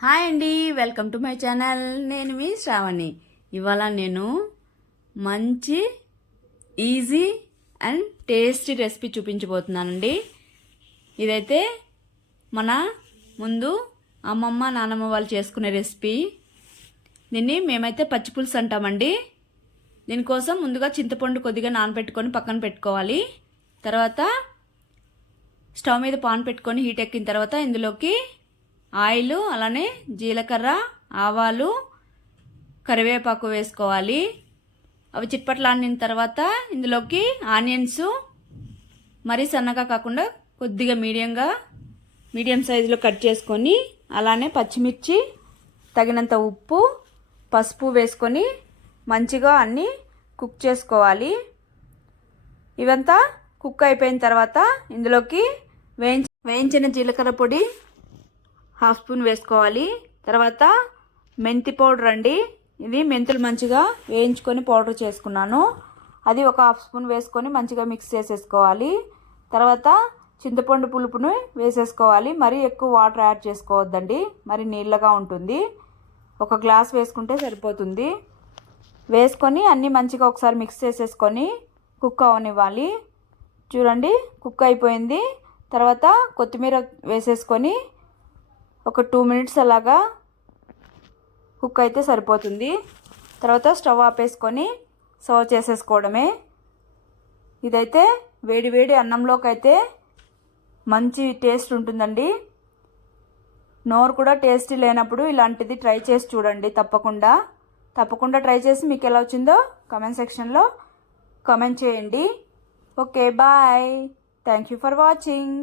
Hi అండి, welcome to my channel. నేను మీ శ్రావణి. ఇవాళ నేను మంచి ఈజీ అండ్ టేస్టీ రెసిపీ చూపించబోతున్నానండి. ఇదైతే మన ముందు అమ్మమ్మ నానమ్మ వాళ్ళు చేసుకునే రెసిపీ. దీన్ని మేమైతే పచ్చిపులుసు అంటామండి. దీనికోసం ముందుగా చింతపండు కొద్దిగా నానబెట్టుకొని పక్కన పెట్టుకోవాలి. తర్వాత స్టవ్ మీద పాన్ పెట్టుకొని హీట్ ఎక్కిన తర్వాత ఇందులోకి ఆయిల్, అలానే జీలకర్ర, ఆవాలు, కరివేపాకు వేసుకోవాలి. అవి చిట్పట్లాడిన తర్వాత ఇందులోకి ఆనియన్స్ మరీ సన్నగా కాకుండా కొద్దిగా మీడియం సైజులో కట్ చేసుకొని, అలానే పచ్చిమిర్చి, తగినంత ఉప్పు, పసుపు వేసుకొని మంచిగా అన్నీ కుక్ చేసుకోవాలి. ఇవంతా కుక్ అయిపోయిన తర్వాత ఇందులోకి వేయించిన జీలకర్ర పొడి 1/2 స్పూన్ వేసుకోవాలి. తర్వాత మెంతి పౌడర్ అండి. ఇది మెంతులు మంచిగా వేయించుకొని పౌడర్ చేసుకున్నాను. అది ఒక 1/2 స్పూన్ వేసుకొని మంచిగా మిక్స్ చేసేసుకోవాలి. తర్వాత చింతపండు పులుపును వేసేసుకోవాలి. మరీ ఎక్కువ వాటర్ యాడ్ చేసుకోవద్దండి, మరి నీళ్ళగా ఉంటుంది. 1 గ్లాస్ వేసుకుంటే సరిపోతుంది. వేసుకొని అన్నీ మంచిగా ఒకసారి మిక్స్ చేసేసుకొని కుక్ అవనివ్వాలి. చూడండి, కుక్ అయిపోయింది. తర్వాత కొత్తిమీర వేసేసుకొని ఒక 2 మినిట్స్ అలాగా కుక్ అయితే సరిపోతుంది. తర్వాత స్టవ్ ఆపేసుకొని సర్వ్ చేసేసుకోవడమే. ఇదైతే వేడి వేడి అన్నంలోకి అయితే మంచి టేస్ట్ ఉంటుందండి. నోరు కూడా టేస్టీ లేనప్పుడు ఇలాంటిది ట్రై చేసి చూడండి. తప్పకుండా ట్రై చేసి మీకు ఎలా వచ్చిందో కామెంట్ సెక్షన్లో కామెంట్ చేయండి. Okay, bye. Thank you for watching.